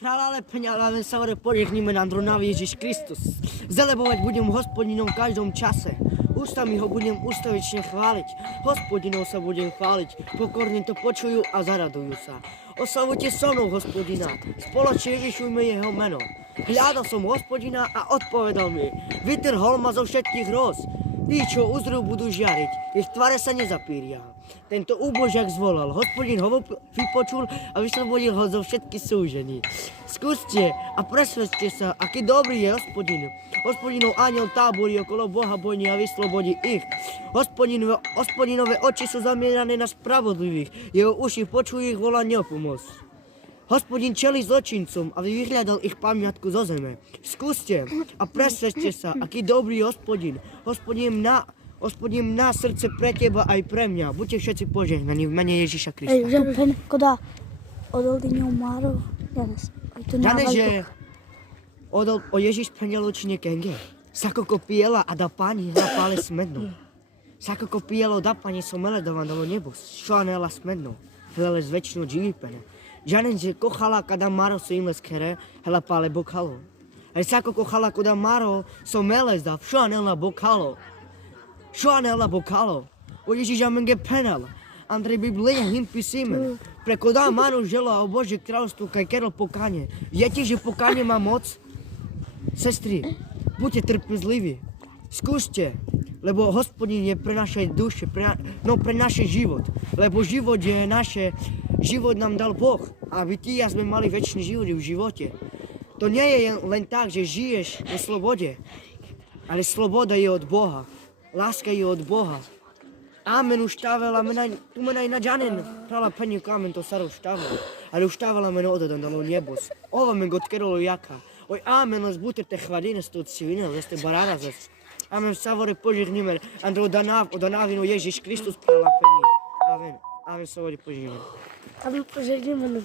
Hrála peňa, sa požehníme nám dronaví Ježiš Kristus. Zelebovať budem Hospodinom v každom čase. Ústami ho budem ustavične chváliť. Hospodinou sa budem chváliť. Pokorní to počujú a zaradujú sa. Oslavujte so mnou Hospodina. Spoločne vyšujme jeho meno. Hľadal som Hospodina a odpovedal mi. Vytrhol ma zo všetkých hrôz. Tí, čo uzrú, budú žiariť, ich tváre sa nezapíria. Tento úbožiak zvolal, Hospodin ho vypočul a vyslobodil ho zo všetkých súžení. Skúste a presvedčte sa, aký dobrý je Hospodin. Hospodinov aniel táborí okolo Boha bojní a vyslobodí ich. Hospodinové oči sú zamierané na spravodlivých, jeho uši počujú ich volanie o pomoc. Hospodin čelí zločincom a vyhľadal ich pamiatku zo zeme. Skúste a presvedčte sa, aký dobrý je Hospodin. Hospodin na srdce pre teba aj pre mňa. Buďte všetci požehnaní v mene Ježíša Krista. Кода одолдиньо маро, янес. Dane, že o Ježíš penelúčne kenge. Sako kopiela a da pani na pále smedno. Sako kopielo da pani so meledovan dalo nebo. Šoanela smedno. Hele zväčšino dživipene. Žanen, že kochala kada maro so imles kere, hele pále bokhalo. Aj sako kochala kada maro so meles da šoanela bokhalo. Šoanela bokhalo. O Ježíša menge penel. Andrej Biblia him písime. Prekodá manu žela o Božie kráľovstvo kaj kerol pokánie. Viete, že pokánie má moc? Sestry, buďte trpezliví. Skúste, lebo Hospodin je pre naše duše, pre náš život. Lebo život je naše, život nám dal Boh. Aby ty a sme mali večný život v živote. To nie je len tak, že žiješ v slobode. Ale sloboda je od Boha. Láska je od Boha. Amen uštavela, tu mena i na džanen. Prala penju kamen to saro uštavela. Ali uštavela mene odadan dalo njebos. Ova me gotkerolo jaka. Oj, amen, las butrte hladine sto civine, da ste barara zas. Amen, savore požehnime. Andro odanavino Ježiš Kristus pralapeni. Amen. Amen, savore požehnime. Amen požehnime.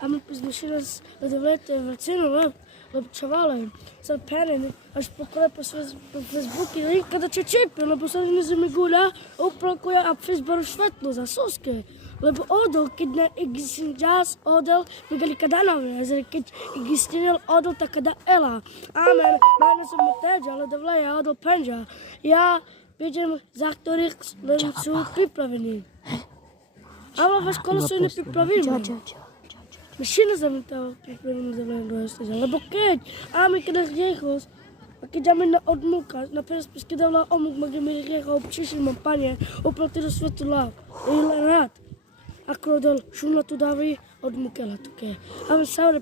Amen позмешилась удовлетворение врачину, лапчавала. Са перен, аж покрепа с Фейсбуке, и когда чечепи, лебо са не замигуля, оплакуя а Фейсбук светло за соски. Lebo odol, keď na existenčas odol, migeli kada nove, zre keď existenil odol, tak kada ela. Amen. Majna som teđa, ale davle ja odol penža. Ja vidim za ktorých sú pripravení. Ale vaš kolo sú nepripravení. Машина заметала приправена за време до естежа. Лебо keď, ами kada riechos, a keď ами на odmuka, na перспис кидала омук, маги ми riecha občišil mam panie, oplatiru svetu lav. I len rád. Ako odol šumla tu dávají od mukela tuké. A on sa